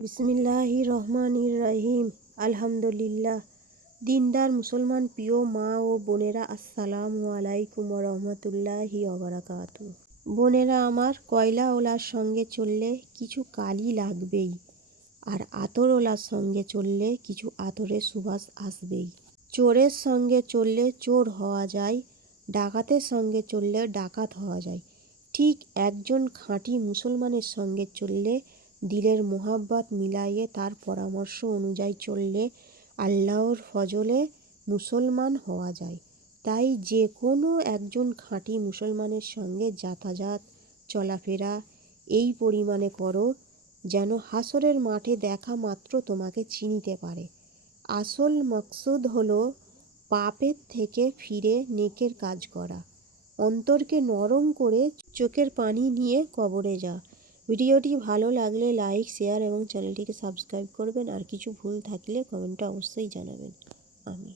বিসমিল্লাহির রহমানির রহিম। আলহামদুলিল্লাহ। দিনদার মুসলমান প্রিয় মা ও বোনেরা, আসসালামু আলাইকুম রহমতুল্লাহি ওবারাকাতু। বোনেরা আমার, কয়লাওয়ালার সঙ্গে চললে কিছু কালি লাগবেই, আর আতরওয়ালার সঙ্গে চললে কিছু আতরের সুবাস আসবেই। চোরের সঙ্গে চললে চোর হওয়া যায়, ডাকাতের সঙ্গে চললে ডাকাত হওয়া যায়। ঠিক একজন খাঁটি মুসলমানের সঙ্গে চললে, দিলের মোহাব্বত মিলাইয়ে তার পরামর্শ অনুযায়ী চললে আল্লাহর ফজলে মুসলমান হওয়া যায়। তাই যে কোনো একজন খাঁটি মুসলমানের সঙ্গে যাতায়াত চলাফেরা এই পরিমাণে করো যেন হাসরের মাঠে দেখা মাত্র তোমাকে চিনিতে পারে। আসল মকসুদ হলো পাপের থেকে ফিরে নেকের কাজ করা। অন্তরকে নরম করে চোখের পানি নিয়ে কবরে যা। ভিডিওটি ভালো লাগলে লাইক, শেয়ার এবং চ্যানেলটিকে সাবস্ক্রাইব করবেন। আর কিছু ভুল থাকলে কমেন্টে অবশ্যই জানাবেন। আমিন।